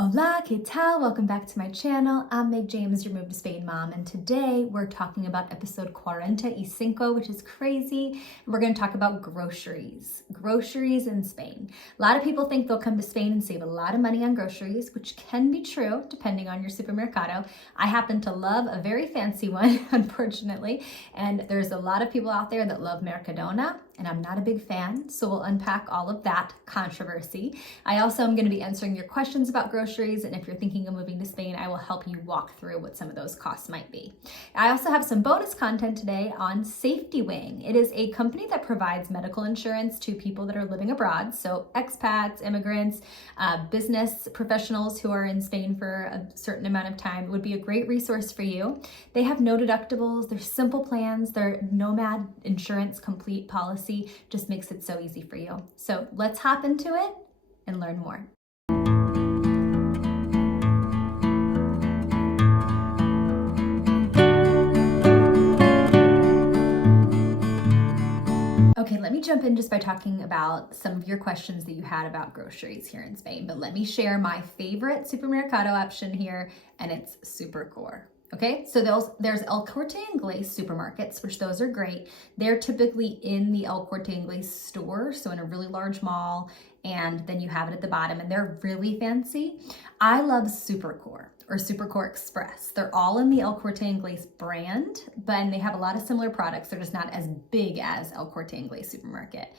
Hola, ¿qué tal? Welcome back to my channel. I'm Meg James, your Move to Spain mom, and today we're talking about episode Cuarenta y cinco, which is crazy, and we're going to talk about groceries. Groceries in Spain. A lot of people think they'll come to Spain and save a lot of money on groceries, which can be true depending on your supermercado. I happen to love a very fancy one, unfortunately, and there's a lot of people out there that love Mercadona, and I'm not a big fan, so we'll unpack all of that controversy. I also am going to be answering your questions about groceries, and if you're thinking of moving to Spain, I will help you walk through what some of those costs might be. I also have some bonus content today on Safety Wing. It is a company that provides medical insurance to people that are living abroad, so expats, immigrants, business professionals who are in Spain for a certain amount of time. It would be a great resource for you. They have no deductibles, they're simple plans, their Nomad Insurance Complete policy just makes it so easy for you. So let's hop into it and learn more. Okay, let me jump in just by talking about some of your questions that you had about groceries here in Spain, but let me share my favorite supermercado option here, and it's Supercore. Okay, so there's El Corte Inglés supermarkets, which those are great. They're typically in the El Corte Inglés store, so in a really large mall, and then you have it at the bottom, and they're really fancy. I love Supercore or Supercore Express. They're all in the El Corte Inglés brand, but they have a lot of similar products. They're just not as big as El Corte Inglés supermarket.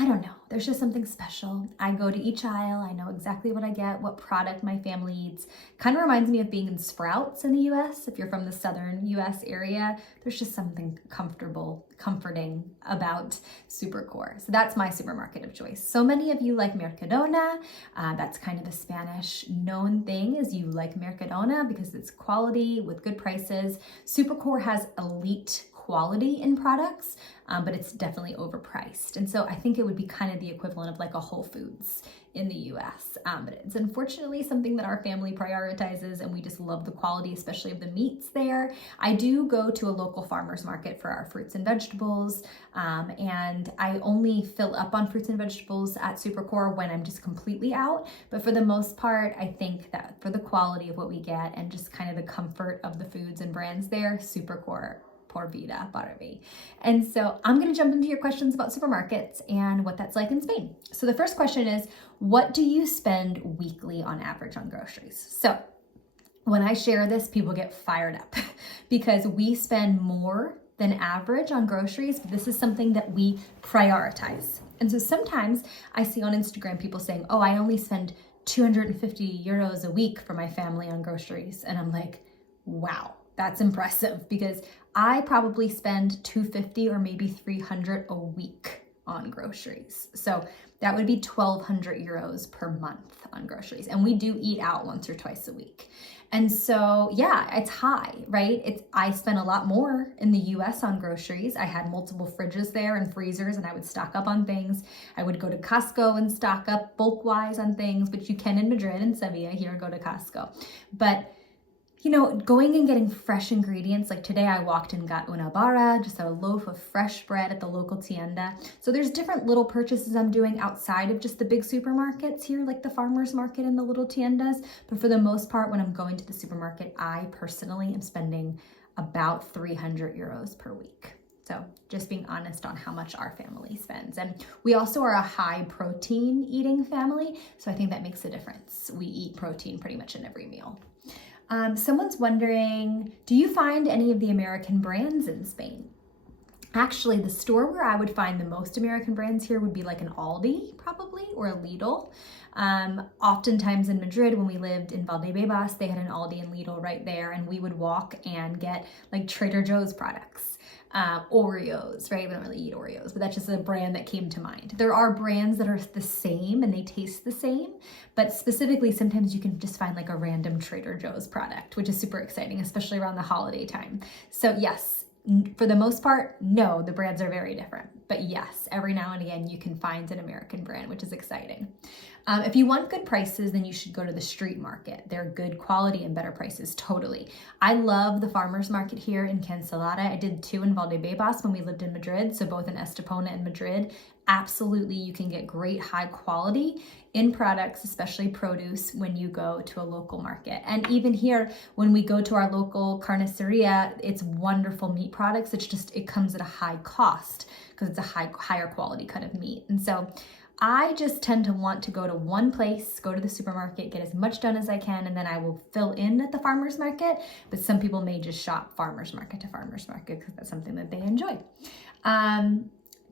I don't know, there's just something special. I go to each aisle, I know exactly what I get, what product my family eats. Kind of reminds me of being in Sprouts in the US. If you're from the southern US area, there's just something comforting about Supercore. So that's my supermarket of choice. So many of you like Mercadona. That's kind of a Spanish known thing, is you like Mercadona because it's quality with good prices. Supercore has elite quality in products, but it's definitely overpriced. And so I think it would be kind of the equivalent of like a Whole Foods in the US. But it's unfortunately something that our family prioritizes, and we just love the quality, especially of the meats there. I do go to a local farmer's market for our fruits and vegetables, and I only fill up on fruits and vegetables at Supercore when I'm just completely out. But for the most part, I think that for the quality of what we get and just kind of the comfort of the foods and brands there, Supercore por vida para mí. And so I'm going to jump into your questions about supermarkets and what that's like in Spain. So the first question is, what do you spend weekly on average on groceries? So when I share this, people get fired up because we spend more than average on groceries, but this is something that we prioritize. And so sometimes I see on Instagram people saying, oh, I only spend 250 euros a week for my family on groceries. And I'm like, wow, that's impressive, because I probably spend 250 or maybe 300 a week on groceries. So that would be 1,200 euros per month on groceries. And we do eat out once or twice a week. And so, yeah, it's high, right? I spent a lot more in the US on groceries. I had multiple fridges there and freezers, and I would stock up on things. I would go to Costco and stock up bulk-wise on things, which you can in Madrid and Sevilla. Here, go to Costco. But you know, going and getting fresh ingredients, like today I walked and got una barra, just a loaf of fresh bread at the local tienda. So there's different little purchases I'm doing outside of just the big supermarkets here, like the farmer's market and the little tiendas. But for the most part, when I'm going to the supermarket, I personally am spending about 300 euros per week. So just being honest on how much our family spends. And we also are a high protein eating family, so I think that makes a difference. We eat protein pretty much in every meal. Someone's wondering, do you find any of the American brands in Spain? Actually, the store where I would find the most American brands here would be like an Aldi, probably, or a Lidl. Oftentimes in Madrid, when we lived in Valdebebas, they had an Aldi and Lidl right there, and we would walk and get like Trader Joe's products. Oreos, right? We don't really eat Oreos, but that's just a brand that came to mind. There are brands that are the same and they taste the same, but specifically sometimes you can just find like a random Trader Joe's product, which is super exciting, especially around the holiday time. So yes, for the most part, no, the brands are very different. But yes, every now and again, you can find an American brand, which is exciting. If you want good prices, then you should go to the street market. They're good quality and better prices, totally. I love the farmer's market here in Cancelada. I did two in Valdebebas when we lived in Madrid, so both in Estepona and Madrid. absolutely you can get great high quality in products, especially produce, when you go to a local market. And even here, when we go to our local carniceria, it's wonderful meat products. It's just, it comes at a high cost because it's a higher quality cut of meat. And so I just tend to want to go to one place, go to the supermarket, get as much done as I can, and then I will fill in at the farmer's market. But some people may just shop farmer's market to farmer's market because that's something that they enjoy.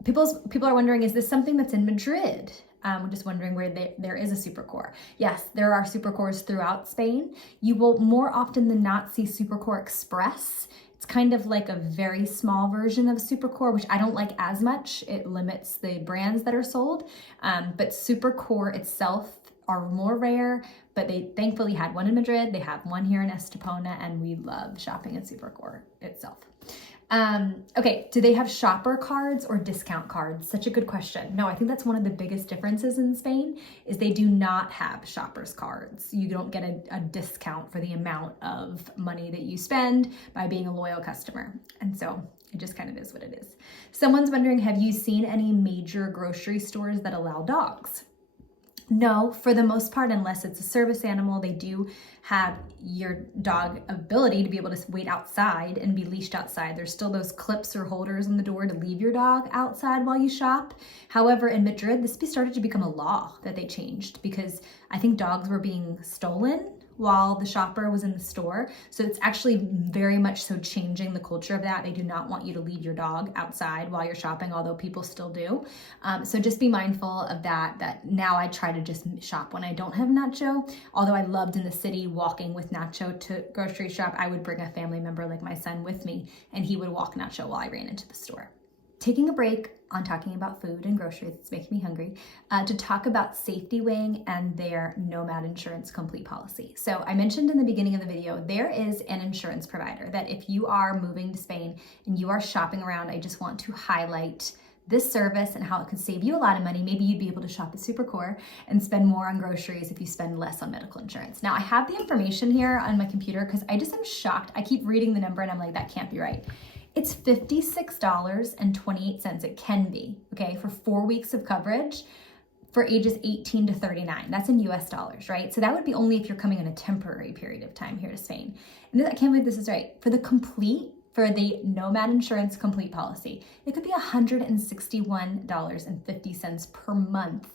People are wondering, is this something that's in Madrid? We're just wondering where there is a Supercore. Yes, there are Supercores throughout Spain. You will more often than not see Supercore Express. It's kind of like a very small version of Supercore, which I don't like as much. It limits the brands that are sold. But Supercore itself are more rare, but they thankfully had one in Madrid. They have one here in Estepona, and we love shopping at Supercore itself. Okay, do they have shopper cards or discount cards? Such a good question. No, I think that's one of the biggest differences in Spain is they do not have shoppers cards. You don't get a discount for the amount of money that you spend by being a loyal customer. And so it just kind of is what it is. Someone's wondering, have you seen any major grocery stores that allow dogs? No, for the most part, unless it's a service animal, they do have your dog ability to be able to wait outside and be leashed outside. There's still those clips or holders on the door to leave your dog outside while you shop. However, in Madrid, this started to become a law that they changed because I think dogs were being stolen while the shopper was in the store. So it's actually very much so changing the culture of that. They do not want you to leave your dog outside while you're shopping, although people still do. So just be mindful of that now I try to just shop when I don't have Nacho. Although I loved in the city walking with Nacho to grocery shop, I would bring a family member like my son with me and he would walk Nacho while I ran into the store. Taking a break on talking about food and groceries, it's making me hungry, to talk about Safety Wing and their Nomad Insurance Complete policy. So I mentioned in the beginning of the video, there is an insurance provider that if you are moving to Spain and you are shopping around, I just want to highlight this service and how it could save you a lot of money. Maybe you'd be able to shop at Supercore and spend more on groceries if you spend less on medical insurance. Now I have the information here on my computer because I just am shocked. I keep reading the number and I'm like, that can't be right. It's $56.28. It can be, okay, for 4 weeks of coverage for ages 18 to 39. That's in US dollars, right? So that would be only if you're coming on a temporary period of time here to Spain. And I can't believe this is right. For the Nomad Insurance Complete policy, it could be $161.50 per month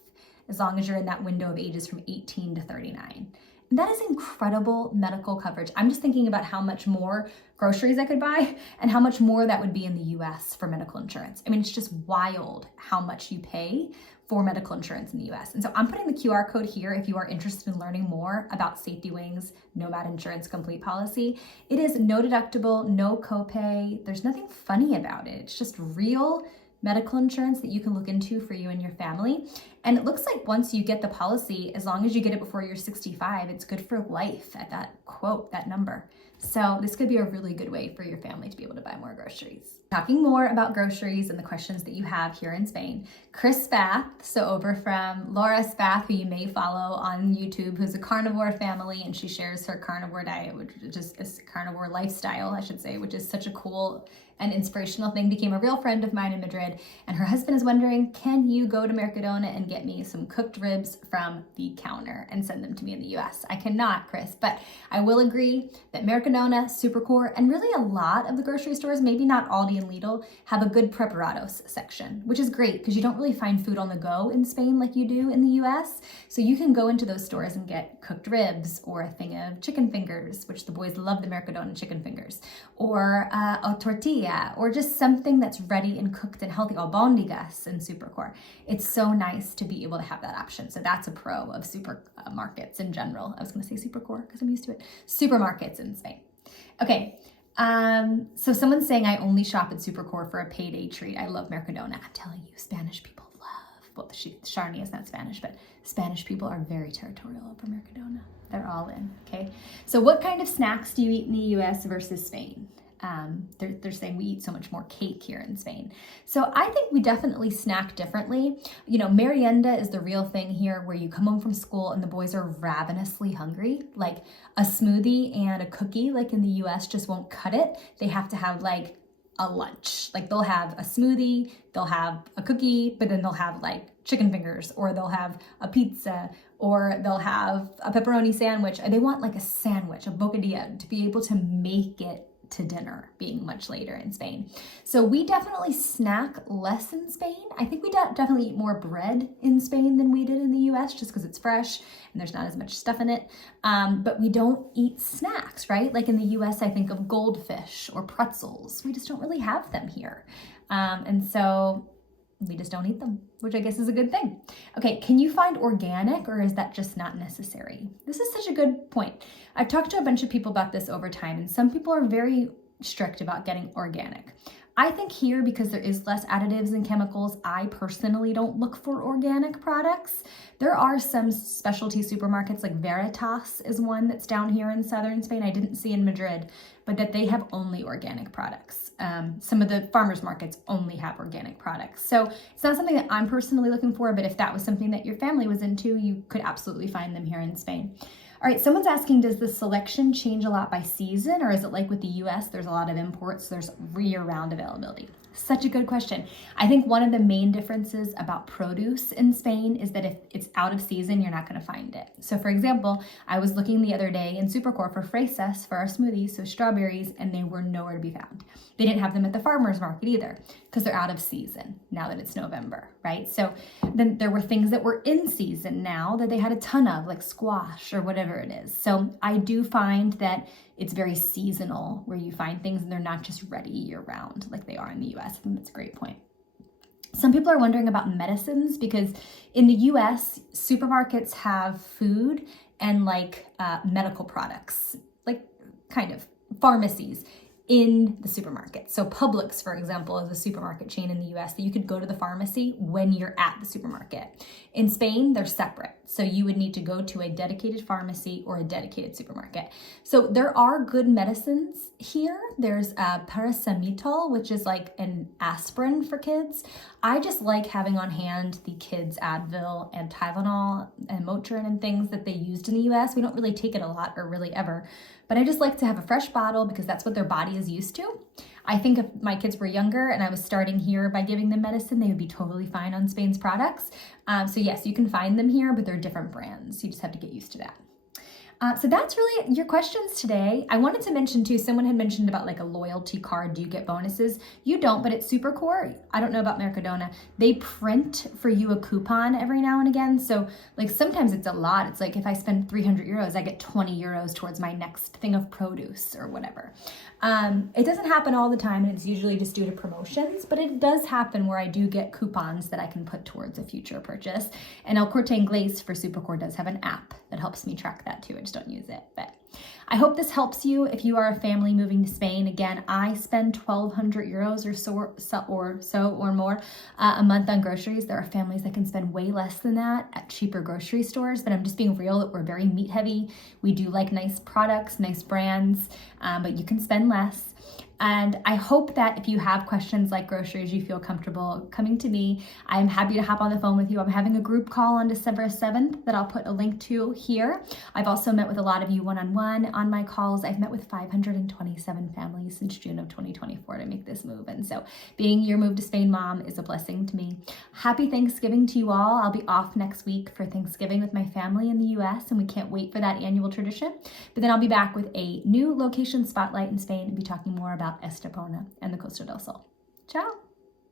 as long as you're in that window of ages from 18 to 39. And that is incredible medical coverage. I'm just thinking about how much more groceries I could buy and how much more that would be in the US for medical insurance. I mean, it's just wild how much you pay for medical insurance in the US. And so I'm putting the QR code here if you are interested in learning more about Safety Wing's Nomad Insurance Complete policy. It is no deductible, no copay. There's nothing funny about it. It's just real medical insurance that you can look into for you and your family. And it looks like once you get the policy, as long as you get it before you're 65, it's good for life at that quote, that number. So this could be a really good way for your family to be able to buy more groceries. Talking more about groceries and the questions that you have here in Spain, Chris Spath, so over from Laura Spath, who you may follow on YouTube, who's a carnivore family, and she shares her carnivore diet, which is just a carnivore lifestyle, I should say, which is such a cool and inspirational thing, became a real friend of mine in Madrid. And her husband is wondering, can you go to Mercadona and get me some cooked ribs from the counter and send them to me in the US? I cannot, Chris, but I will agree that Mercadona, Supercore, and really a lot of the grocery stores, maybe not Aldi and Lidl, have a good preparados section, which is great because you don't really find food on the go in Spain like you do in the US. So you can go into those stores and get cooked ribs or a thing of chicken fingers, which the boys love the Mercadona chicken fingers, or a tortilla, or just something that's ready and cooked and healthy, albondigas in Supercore. It's so nice to be able to have that option. So that's a pro of supermarkets in general. I was going to say Supercore because I'm used to it. Supermarkets in Spain. Okay. So someone's saying I only shop at Supercore for a payday treat. I love Mercadona. I'm telling you, Spanish people love, well, Sharni is not Spanish, but Spanish people are very territorial over Mercadona. They're all in, okay? So what kind of snacks do you eat in the US versus Spain? They're saying we eat so much more cake here in Spain. So I think we definitely snack differently. You know, merienda is the real thing here, where you come home from school and the boys are ravenously hungry. Like a smoothie and a cookie, like in the US, just won't cut it. They have to have like a lunch. Like they'll have a smoothie, they'll have a cookie, but then they'll have like chicken fingers, or they'll have a pizza, or they'll have a pepperoni sandwich. They want like a sandwich, a bocadillo, to be able to make it to dinner, being much later in Spain. So we definitely snack less in Spain. I think we definitely eat more bread in Spain than we did in the US, just because it's fresh and there's not as much stuff in it. But we don't eat snacks, right? Like in the US, I think of goldfish or pretzels. We just don't really have them here. And so we just don't eat them, which I guess is a good thing. Okay, can you find organic, or is that just not necessary? This is such a good point. I've talked to a bunch of people about this over time, and some people are very strict about getting organic. I think here, because there is less additives and chemicals, I personally don't look for organic products. There are some specialty supermarkets, like Veritas is one that's down here in southern Spain. I didn't see in Madrid, but that they have only organic products. Some of the farmers markets only have organic products. So it's not something that I'm personally looking for, but if that was something that your family was into, you could absolutely find them here in Spain. All right, someone's asking, does the selection change a lot by season, or is it like with the US, there's a lot of imports, there's year-round availability? Such a good question. I think one of the main differences about produce in Spain is that if it's out of season, you're not going to find it. So for example, I was looking the other day in Supercore for fresas for our smoothies, so strawberries, and they were nowhere to be found. They didn't have them at the farmer's market either, because they're out of season now that it's November, right? So then there were things that were in season now that they had a ton of, like squash or whatever it is. So I do find that it's very seasonal where you find things and they're not just ready year round like they are in the US. I think that's a great point. Some people are wondering about medicines, because in the US, supermarkets have food and like medical products, like kind of pharmacies in the supermarket. So Publix, for example, is a supermarket chain in the US that you could go to the pharmacy when you're at the supermarket. In Spain, they're separate. So you would need to go to a dedicated pharmacy or a dedicated supermarket. So there are good medicines here. There's paracetamol, which is like an aspirin for kids. I just like having on hand the kids' Advil and Tylenol and Motrin and things that they used in the US. We don't really take it a lot, or really ever, but I just like to have a fresh bottle because that's what their body is used to. I think if my kids were younger and I was starting here by giving them medicine, they would be totally fine on Spain's products. So yes, you can find them here, but they're different brands. You just have to get used to that. So that's really your questions today. I wanted to mention too, someone had mentioned about like a loyalty card. Do you get bonuses? You don't, but at Supercore, I don't know about Mercadona, they print for you a coupon every now and again. So like sometimes it's a lot. It's like if I spend 300 euros, I get 20 euros towards my next thing of produce or whatever. It doesn't happen all the time, and it's usually just due to promotions, but it does happen where I do get coupons that I can put towards a future purchase. And El Corte Inglés for Supercore does have an app that helps me track that too. I just don't use it, but I hope this helps you if you are a family moving to Spain. Again, I spend 1,200 euros or more a month on groceries. There are families that can spend way less than that at cheaper grocery stores, but I'm just being real that we're very meat heavy. We do like nice products, nice brands, but you can spend less. And I hope that if you have questions like groceries, you feel comfortable coming to me. I'm happy to hop on the phone with you. I'm having a group call on December 7th that I'll put a link to here. I've also met with a lot of you one-on-one on my calls. I've met with 527 families since June of 2024 to make this move. And so being your Move to Spain mom is a blessing to me. Happy Thanksgiving to you all. I'll be off next week for Thanksgiving with my family in the US, and we can't wait for that annual tradition. But then I'll be back with a new location spotlight in Spain and be talking more about Estepona and the Costa del Sol. Ciao.